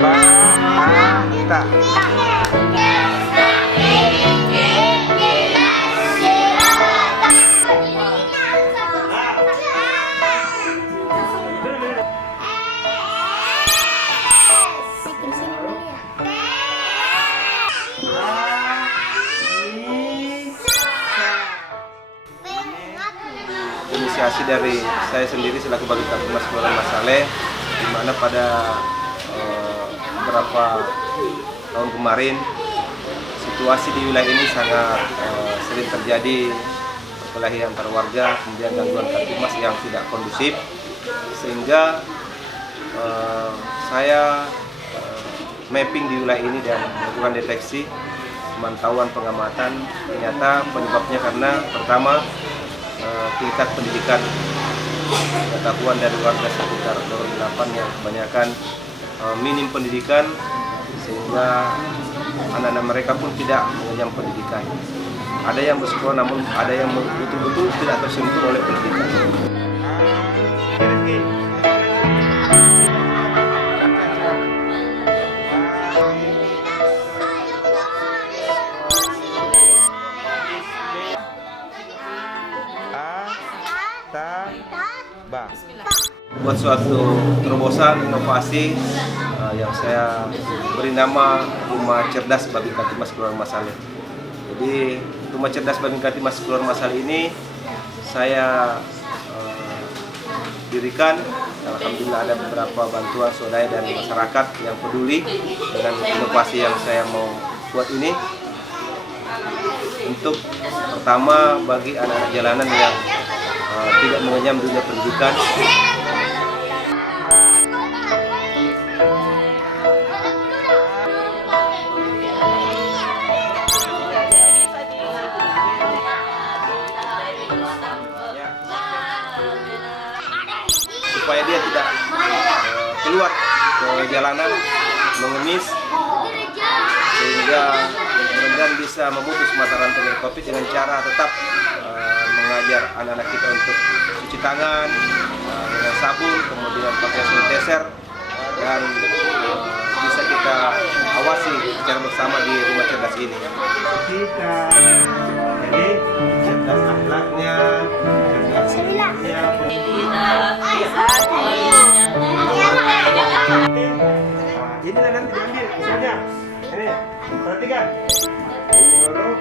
Bahasa. Inisiasi dari saya sendiri selaku Babin Kaptimas Kelurahan Masale, di mana pada beberapa tahun kemarin situasi di wilayah ini sangat sering terjadi perkelahian antar warga, kemudian gangguan Kaptimas yang tidak kondusif, sehingga saya mapping di wilayah ini dan melakukan deteksi, pemantauan, pengamatan. Ternyata penyebabnya karena pertama tingkat pendidikan pengetahuan dari warga sekitar Lorong 8 yang kebanyakan minim pendidikan, sehingga anak-anak mereka pun tidak mengenyam pendidikan. Ada yang bersekolah namun ada yang betul-betul tidak tersentuh oleh pendidikan. Buat suatu terobosan inovasi yang saya beri nama Rumah Cerdas Babin Kaptimas Kelurahan Masale. Jadi Rumah Cerdas Babin Kaptimas Kelurahan Masale ini saya dirikan. Alhamdulillah ada beberapa bantuan swadaya dari masyarakat yang peduli dengan inovasi yang saya mau buat ini. Untuk pertama bagi anak-anak jalanan yang tidak mengenyam dunia pendidikan, supaya dia tidak keluar ke jalanan mengemis, sehingga mudah-mudahan bisa memutus mata rantai dari COVID dengan cara tetap mengajar anak-anak kita untuk cuci tangan dengan sabun, kemudian pakai sanitizer, dan bisa kita awasi secara bersama di Rumah Cerdas ini. Kita jadi cerdas akhlaknya, cerdas ilmunya. Ini nanti diambil misalnya. Ini perhatikan. Ini huruf